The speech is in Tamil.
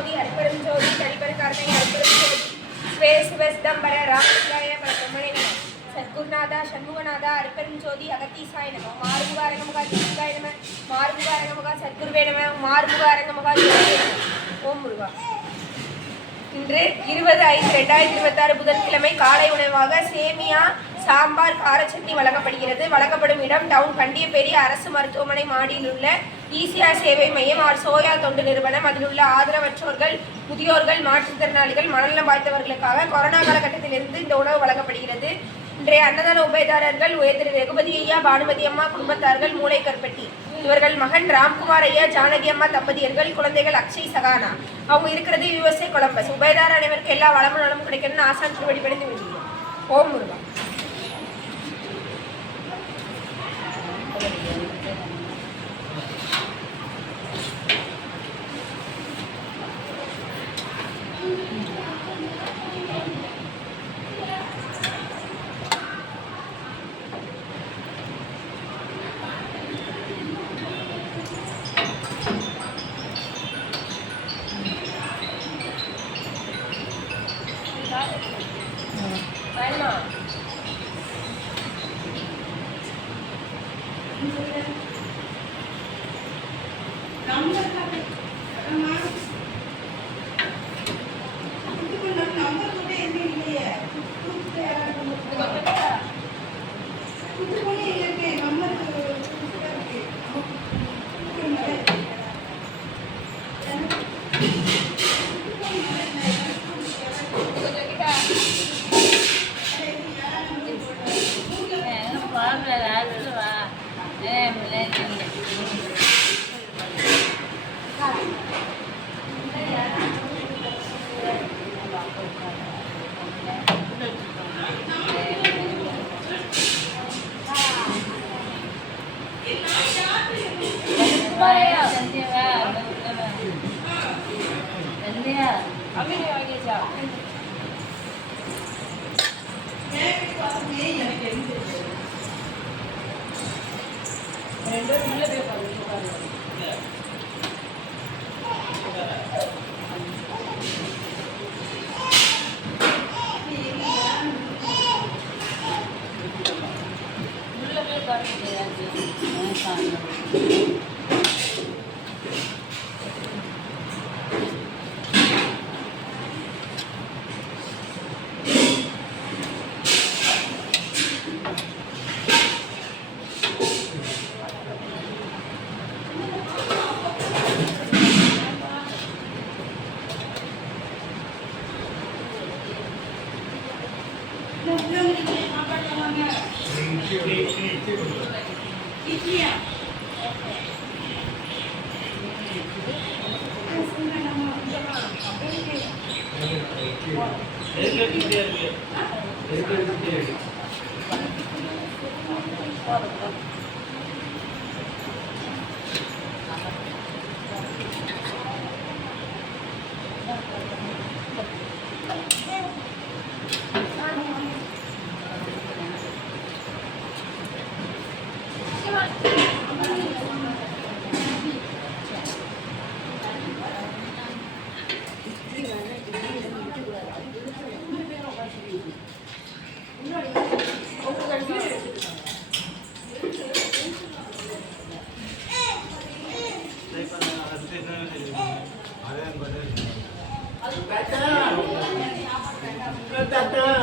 ஜோதி அருப்பெரும் ஜோதி தனிப்பெருங்கருணை அருப்பெரும் ஜோதி ஸ்வே சிவஸ்தம்பர ராமலிங்காய பரபிரம்மணே நம. சத்குருநாதா சண்முகநாதா அருப்பெரும் ஜோதி அகத்தீசாய நம. மாறுமுக அரங்கமுகா ஜோதிகாய நம. மாறுமுக அரங்கமுகா சத்குருவே நம. மாறுமுக அரங்கமுகா ஜோதியே நம. ஓம் முருகா. இன்று 20/5/2026 புதன்கிழமை காலை உணவாக சேமியா சாம்பார் காரச்சட்னி வழங்கப்படுகிறது. வழங்கப்படும் இடம் டவுன் கண்டியப்பேரி அரசு மருத்துவமனை மாடியில் உள்ள ஈசிஆர் சேவை மையம் ஆர் சோயா தொண்டு நிறுவனம். அதில் உள்ள ஆதரவற்றோர்கள், முதியோர்கள், மாற்றுத்திறனாளிகள், மனநலம் வாய்ந்தவர்களுக்காக கொரோனா காலகட்டத்திலிருந்து இந்த உணவு வழங்கப்படுகிறது. இன்றைய அன்னதான உபயதாரர்கள் உயர்திரு ரகுபதி ஐயா, பானுமதி அம்மா குடும்பத்தார்கள், மூளை கற்பட்டி. இவர்கள் மகன் ராம்குமார் ஐயா, ஜானகி அம்மா தம்பதியர்கள், குழந்தைகள் அக்ஷய் சகானா. அவங்க இருக்கிறது USA கொலம்பஸ். உபயதார அனைவருக்கு எல்லா வளமும் நலமும் கிடைக்கணும்னு ஆசான் திருவடி பணிந்து வேண்டியது. ஓம் முருகா. Better.